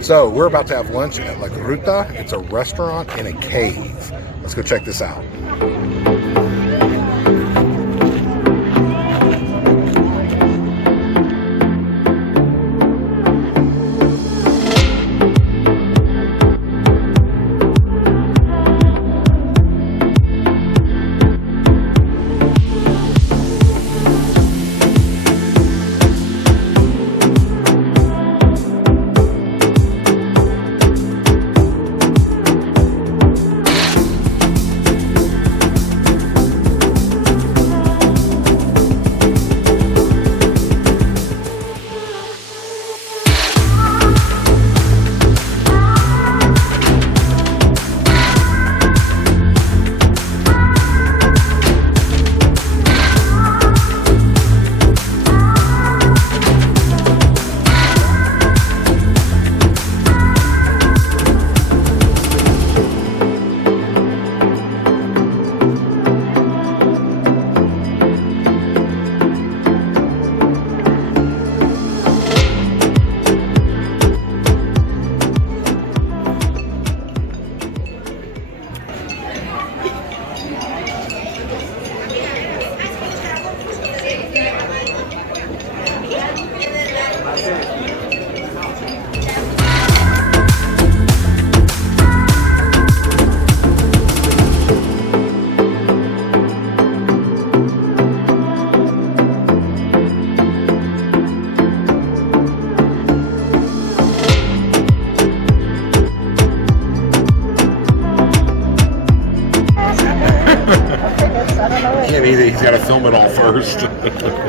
So we're about to have lunch at La Gruta. It's a restaurant in a cave. Let's go check this out. Can't eat it. He's got to film it all first.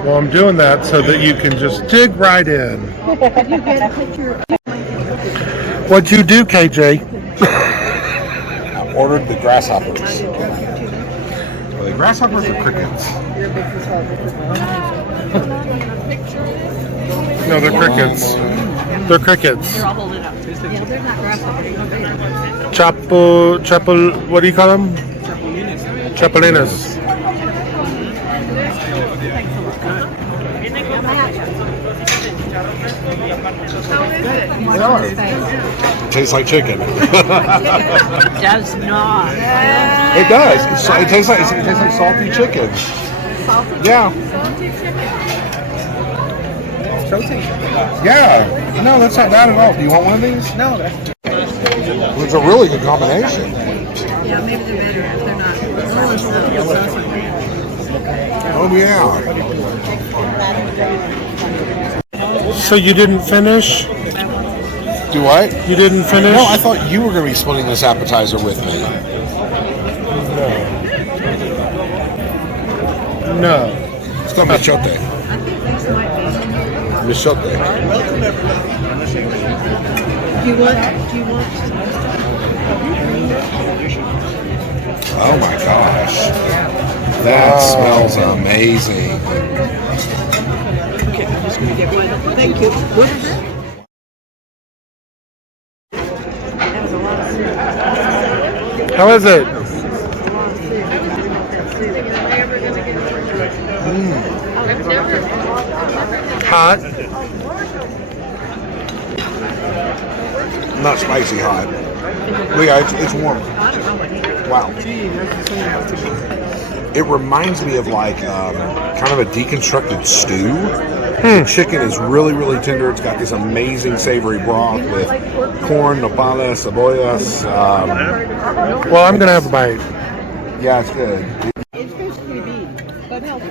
Well, I'm doing that so that you can just dig right in. What'd you do, KJ? I ordered the grasshoppers. Are they grasshoppers or crickets? No, they're crickets. They're crickets. Here, I'll hold it up. Yeah, they're not grasshoppers. Chapel, what do you call them? Chapulines. It tastes like chicken. It does not. It does. It tastes like salty chicken. Yeah. Yeah. No, that's not bad at all. Do you want one of these? No. It's a really good combination. Yeah, maybe they're better if they're not. Oh yeah. So you didn't finish? Do what? You didn't finish? No, I thought you were going to be splitting this appetizer with me. No. It's called Mixotes. Mixotes. Do you want? Oh my gosh. That smells amazing. Okay, I'm just gonna get one. Thank you. What is it? How is it? Hot? Not spicy hot. But yeah, it's warm. Wow. It reminds me of like kind of a deconstructed stew. The chicken is really, really tender. It's got this amazing savory broth with corn, nopales, cebollas. Well, I'm going to have a bite. Yeah, it's good. It's basically beef, but healthy.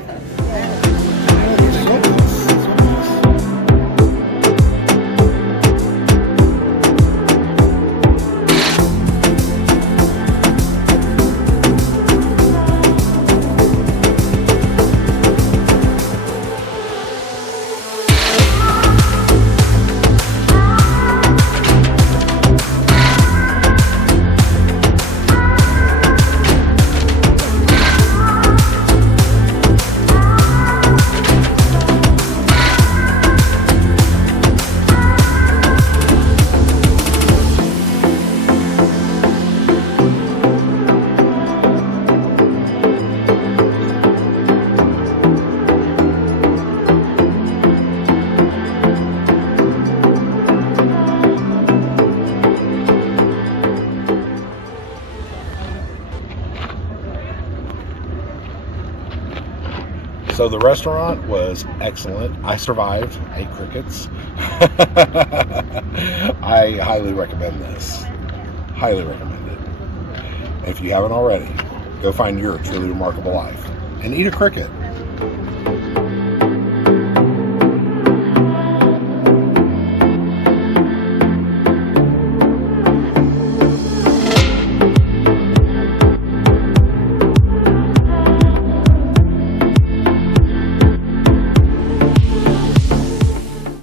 So the restaurant was excellent. I survived. Ate crickets. I highly recommend this. Highly recommend it. If you haven't already, go find your truly remarkable life and eat a cricket.